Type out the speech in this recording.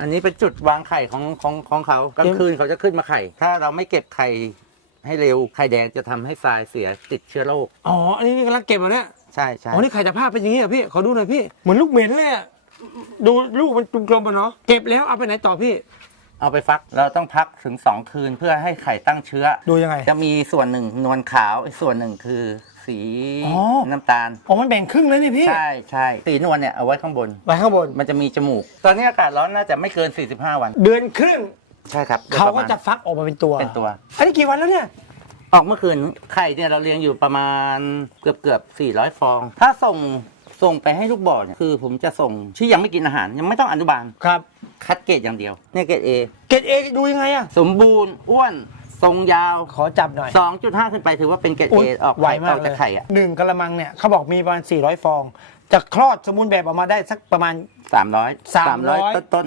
อันนี้เป็นจุดวางไข่ของของของเขากลางคืนเขาจะขึ้นมาไข่ ถ้าเราไม่เก็บไข่ให้เร็วไข่แดงจะทำให้ทรายเสียติดเชื้อโรคอ๋อ อันนี้กำลังเก็บเหรอเนี่ยใช่ใช่อ๋อนี่ไข่ตะภาพเป็นอย่างนี้เหรอพี่ ขอดูหน่อยพี่ เหมือนลูกเหม็นเลยอะดูลูกมันกลมๆอะเนาะ เก็บแล้วเอาไปไหนต่อพี่ เอาไปฟักเราต้องพักถึง 2 คืนเพื่อให้ไข่ตั้งเชื้อ ดูยังไง จะมีส่วนหนึ่งนวลขาวอีกส่วนหนึ่งคือสีอ๋อ น้ำตาล อ๋อมันแบ่งครึ่งแล้วนี่พี่ใช่ใช่สีนวลเนี่ยเอาไว้ข้างบน ไว้ข้างบน มันจะมีจมูก ตอนนี้อากาศร้อนน่าจะไม่เกิน 45 วัน เดือนครึ่งใช่ครับเขาปก็รมณจะฟักออกมาเป็นตัวเป็นตัว อันนี้กี่วันแล้วเนี่ย ออกเมื่อคืนไข่เนี่ยเราเลี้ยงอยู่ประมาณเกือบเกือบ400 ฟอง ถ้าส่งส่งไปให้ลูกบ่อเนี่ยคือผมจะส่งที่ยังไม่กินอาหารยังไม่ต้องอนุบาล ครับ คัดเกรดอย่างเดียว เนี่ยเกรด A เกรดเอดูยังไงอะสมบูรณ์อ้วนทรงยาว ขอจับหน่อย2.5 ขึ้นไปถือว่าเป็นเกรด A อุ๊ยออกไวไข่มากออกเลจากยไข่อะหนึ่งกระมังเนี่ยเขาบอกมีประมาณ400 ฟอง จะคลอดสมบูรณ์แบบออกมาได้สักประมาณ 300 300ต้นต้น